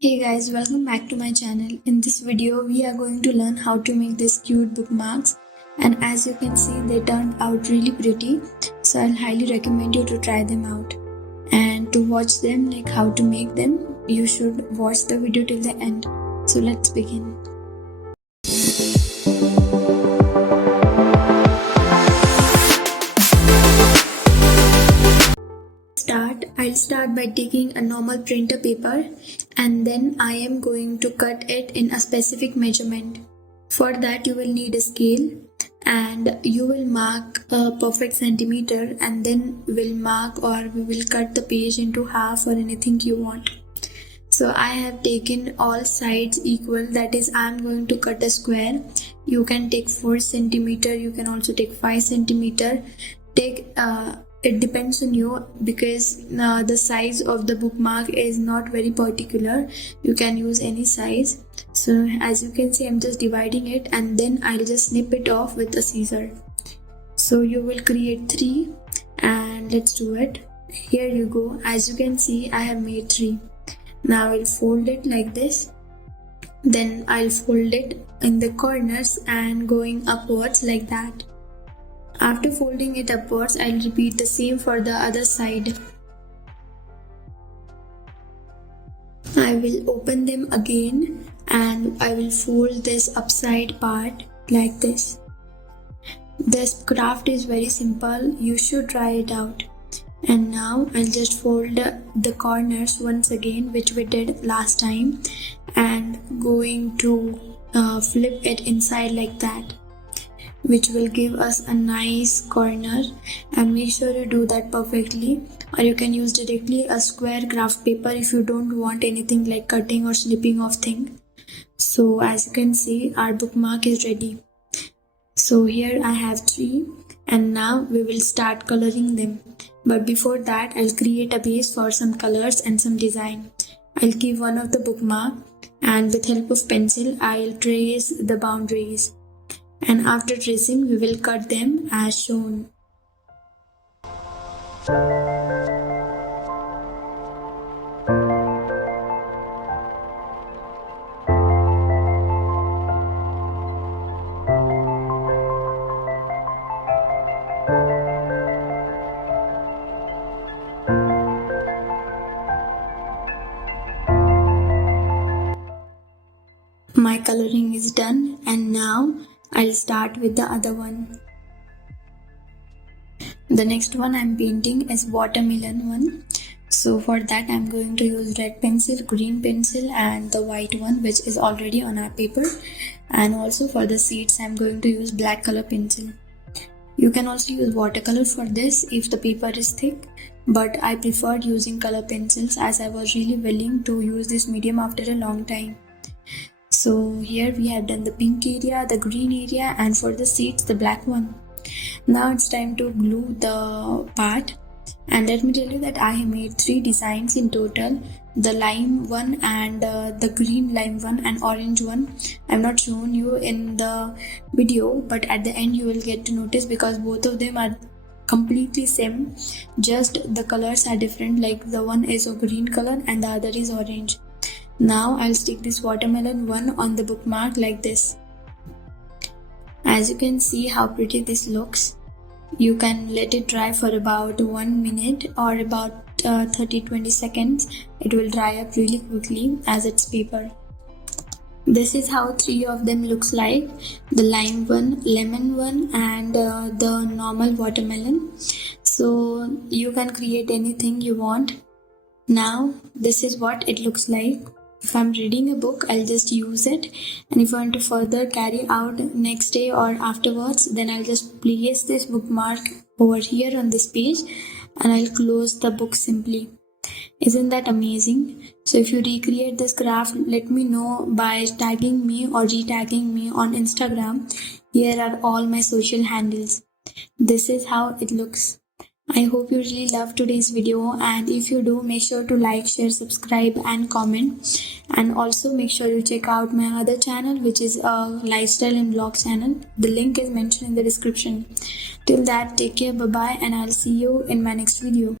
Hey guys, welcome back to my channel. In this video, we are going to learn how to make these cute bookmarks, and as you can see, they turned out really pretty. So I'll highly recommend you to try them out. And to watch them, like how to make them, you should watch the video till the end. So let's begin. I'll start by taking a normal printer paper, and then I am going to cut it in a specific measurement. For that you will need a scale, and you will mark a perfect centimeter, and then we'll mark or we will cut the page into half or anything you want. So I have taken all sides equal, that is I am going to cut a square. You can take 4 centimeter, you can also take 5 centimeter. It depends on you, because the size of the bookmark is not very particular. You can use any size. So as you can see, I'm just dividing it, and then I'll just snip it off with a scissor. So you will create 3, and let's do it. Here you go. As you can see, I have made 3. Now I'll fold it like this. Then I'll fold it in the corners and going upwards like that. After folding it upwards, I'll repeat the same for the other side. I will open them again, and I will fold this upside part like this. This craft is very simple, you should try it out. And now I'll just fold the corners once again, which we did last time, and going to flip it inside like that, which will give us a nice corner. And make sure you do that perfectly, or you can use directly a square craft paper if you don't want anything like cutting or snipping of thing. So as you can see, our bookmark is ready. So here I have 3, and now we will start coloring them. But before that, I'll create a base for some colors and some design. I'll keep one of the bookmark, and with help of pencil I'll trace the boundaries. And after tracing, we will cut them as shown. My coloring is done, and now I'll start with the other one. The next one I'm painting is watermelon one. So for that I'm going to use red pencil, green pencil, and the white one, which is already on our paper. And also for the seeds I'm going to use black color pencil. You can also use watercolor for this if the paper is thick, but I preferred using color pencils as I was really willing to use this medium after a long time. So here we have done the pink area, the green area, and for the seeds the black one. Now it's time to glue the part, and let me tell you that I have made 3 designs in total. The lime one, and the green lime one, and orange one. I'm not showing you in the video, but at the end you will get to notice, because both of them are completely same, just the colors are different, like the one is a green color and the other is orange. Now I'll stick this watermelon one on the bookmark like this. As you can see how pretty this looks. You can let it dry for about 1 minute or about 30-20 seconds. It will dry up really quickly as it's paper. This is how 3 of them looks like: the lime one, lemon one, and the normal watermelon. So you can create anything you want. Now this is what it looks like. If I'm reading a book, I'll just use it, and if I want to further carry out next day or afterwards, then I'll just place this bookmark over here on this page, and I'll close the book simply. Isn't that amazing? So if you recreate this craft, let me know by tagging me or re-tagging me on Instagram. Here are all my social handles. This is how it looks. I hope you really loved today's video, and if you do, make sure to like, share, subscribe, and comment. And also make sure you check out my other channel, which is a lifestyle and vlog channel. The link is mentioned in the description. Till that, take care, bye bye, and I'll see you in my next video.